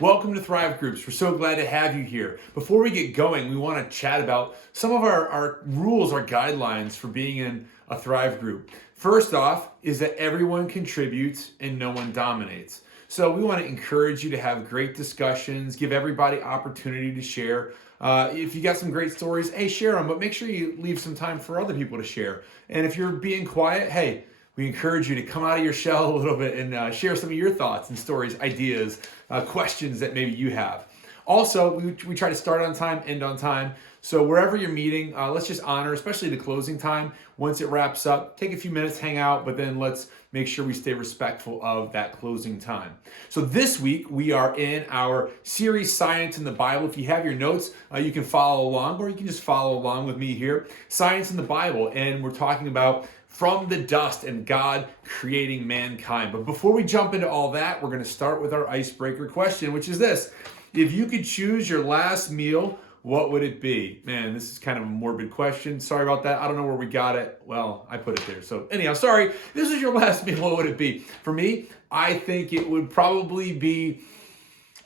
Welcome to ThriveGroups. We're so glad to have you here. Before we get going, we want to chat about some of our rules, our guidelines for being in a Thrive group. First off is that everyone contributes and no one dominates. So we want to encourage you to have great discussions, give everybody opportunity to share. If you got some great stories, hey, share them, but make sure you leave some time for other people to share. And if you're being quiet, hey, we encourage you to come out of your shell a little bit and share some of your thoughts and stories, ideas, questions that maybe you have. Also, we try to start on time, end on time. So wherever you're meeting, let's just honor, especially the closing time. Once it wraps up, take a few minutes, hang out, but then let's make sure we stay respectful of that closing time. So this week, we are in our series, Science in the Bible. If you have your notes, you can follow along, or you can just follow along with me here. Science in the Bible, and we're talking about from the dust and God creating mankind. But before we jump into all that, we're going to start with our icebreaker question, which is this. If you could choose your last meal, what would it be? Man, this is kind of a morbid question. Sorry about that. I don't know where we got it. Well, I put it there. So anyhow, sorry. This is your last meal. What would it be? For me, I think it would probably be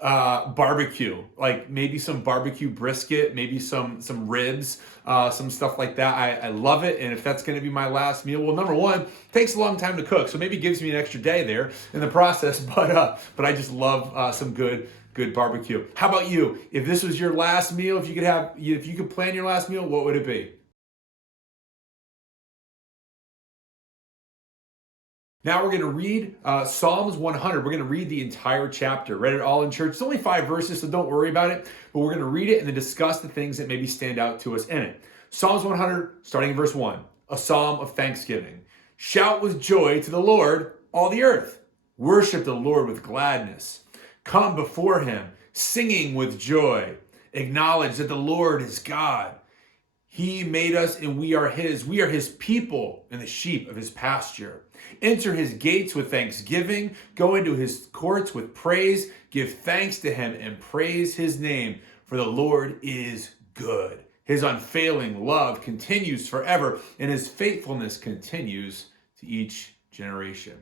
barbecue, like maybe some barbecue brisket, maybe some ribs, some stuff like that. I love it, and if that's going to be my last meal, well, number one, it takes a long time to cook, so maybe it gives me an extra day there in the process. But I just love some good barbecue. How about you? If this was your last meal, if you could plan your last meal, what would it be? Now we're going to read Psalms 100. We're going to read the entire chapter. Read it all in church. It's only 5 verses, so don't worry about it. But we're going to read it and then discuss the things that maybe stand out to us in it. Psalms 100, starting in verse 1. A psalm of thanksgiving. Shout with joy to the Lord, all the earth. Worship the Lord with gladness. Come before him, singing with joy. Acknowledge that the Lord is God. He made us and we are his. We are his people and the sheep of his pasture. Enter his gates with thanksgiving. Go into his courts with praise. Give thanks to him and praise his name, for the Lord is good. His unfailing love continues forever, and his faithfulness continues to each generation.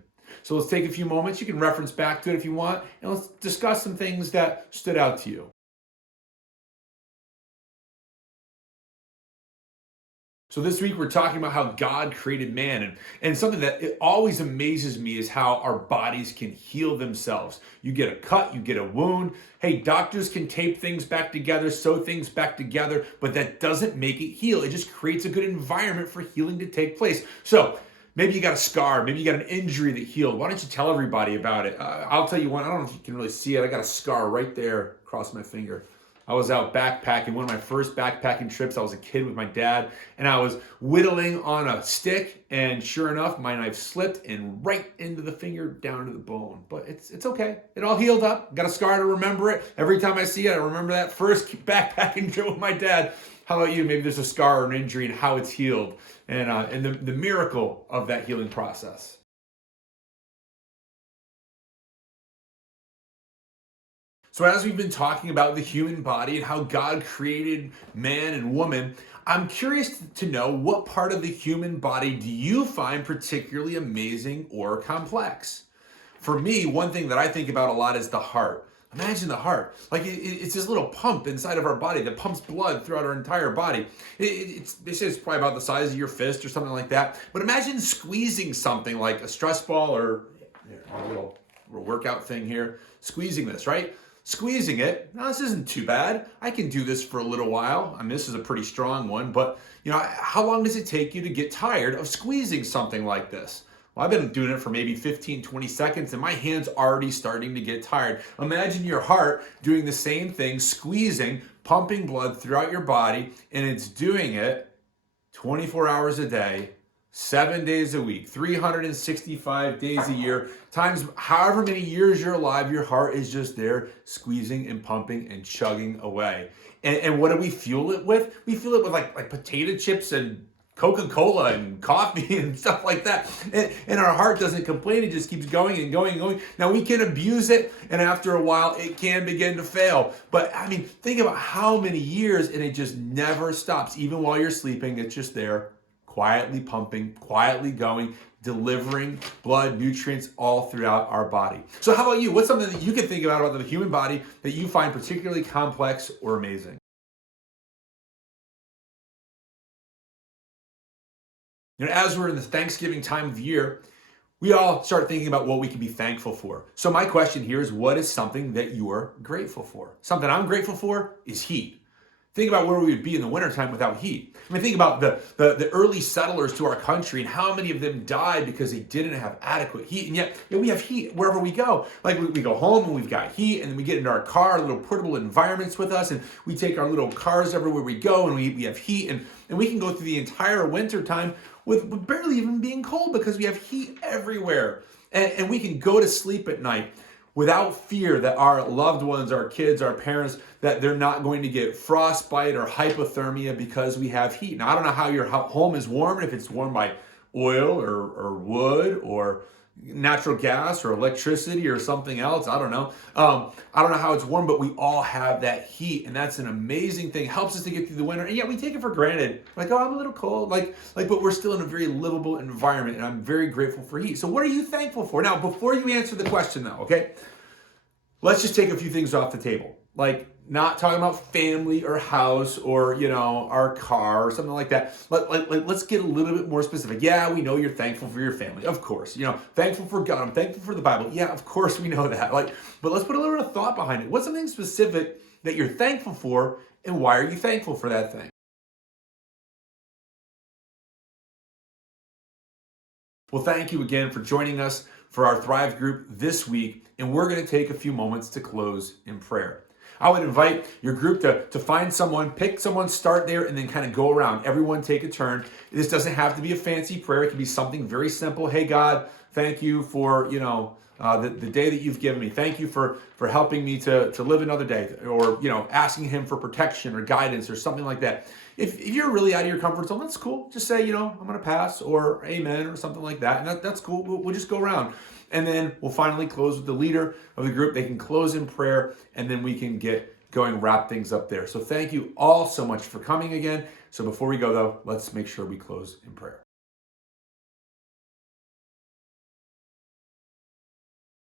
So let's take a few moments. You can reference back to it if you want, and let's discuss some things that stood out to you. So this week we're talking about how God created man, and something that it always amazes me is how our bodies can heal themselves. You get a cut, you get a wound. Hey, doctors can tape things back together, sew things back together, but that doesn't make it heal. It just creates a good environment for healing to take place. So maybe you got a scar, maybe you got an injury that healed. Why don't you tell everybody about it? I'll tell you one. I don't know if you can really see it. I got a scar right there across my finger. I was out backpacking, one of my first backpacking trips. I was a kid with my dad, and I was whittling on a stick, and sure enough, my knife slipped and right into the finger, down to the bone. But it's okay. It all healed up. Got a scar to remember it. Every time I see it, I remember that first backpacking trip with my dad. How about you? Maybe there's a scar or an injury and how it's healed, and the miracle of that healing process. So as we've been talking about the human body and how God created man and woman, I'm curious to know, what part of the human body do you find particularly amazing or complex? For me, one thing that I think about a lot is the heart. Imagine the heart. Like it's this little pump inside of our body that pumps blood throughout our entire body. They say it's probably about the size of your fist or something like that. But imagine squeezing something like a stress ball or a little workout thing here. Squeezing this, right? Squeezing it. Now, this isn't too bad. I can do this for a little while. I mean, this is a pretty strong one, but how long does it take you to get tired of squeezing something like this? Well, I've been doing it for maybe 15, 20 seconds, and my hand's already starting to get tired. Imagine your heart doing the same thing, squeezing, pumping blood throughout your body, and it's doing it 24 hours a day, 7 days a week, 365 days a year, times however many years you're alive, your heart is just there squeezing and pumping and chugging away. And what do we fuel it with? We fuel it with like potato chips and Coca-Cola and coffee and stuff like that. And our heart doesn't complain. It just keeps going and going and going. Now, we can abuse it, and after a while, it can begin to fail. But, I mean, think about how many years, and it just never stops. Even while you're sleeping, it's just there, quietly pumping, quietly going, delivering blood, nutrients all throughout our body. So how about you? What's something that you can think about the human body that you find particularly complex or amazing? As we're in the Thanksgiving time of year, we all start thinking about what we can be thankful for. So my question here is, what is something that you're grateful for? Something I'm grateful for is heat. Think about where we would be in the wintertime without heat. I mean, think about the early settlers to our country and how many of them died because they didn't have adequate heat. And yet, we have heat wherever we go. Like we go home and we've got heat, and then we get into our car, our little portable environments with us, and we take our little cars everywhere we go, and we have heat, and we can go through the entire winter time with barely even being cold because we have heat everywhere. And we can go to sleep at night without fear that our loved ones, our kids, our parents, that they're not going to get frostbite or hypothermia because we have heat. Now, I don't know how your home is warm, if it's warmed by oil or wood or natural gas or electricity or something else. I don't know. I don't know how it's warm, but we all have that heat, and that's an amazing thing. It helps us to get through the winter, and yet we take it for granted. Like, oh, I'm a little cold. But we're still in a very livable environment, and I'm very grateful for heat. So what are you thankful for? Now, before you answer the question, though, okay, let's just take a few things off the table. Like, not talking about family or house or, our car or something like that. Let's get a little bit more specific. Yeah, we know you're thankful for your family. Of course. Thankful for God. I'm thankful for the Bible. Yeah, of course we know that. But let's put a little bit of thought behind it. What's something specific that you're thankful for, and why are you thankful for that thing? Well, thank you again for joining us for our Thrive group this week, and we're going to take a few moments to close in prayer. I would invite your group to find someone, pick someone, start there, and then kind of go around. Everyone take a turn. This doesn't have to be a fancy prayer. It can be something very simple. Hey, God, thank you for, the day that you've given me. Thank you for helping me to live another day, or, asking him for protection or guidance or something like that. If you're really out of your comfort zone, that's cool. Just say, I'm going to pass, or amen, or something like that. And that's cool. We'll just go around. And then we'll finally close with the leader of the group. They can close in prayer, and then we can get going, wrap things up there. So thank you all so much for coming again. So before we go, though, let's make sure we close in prayer.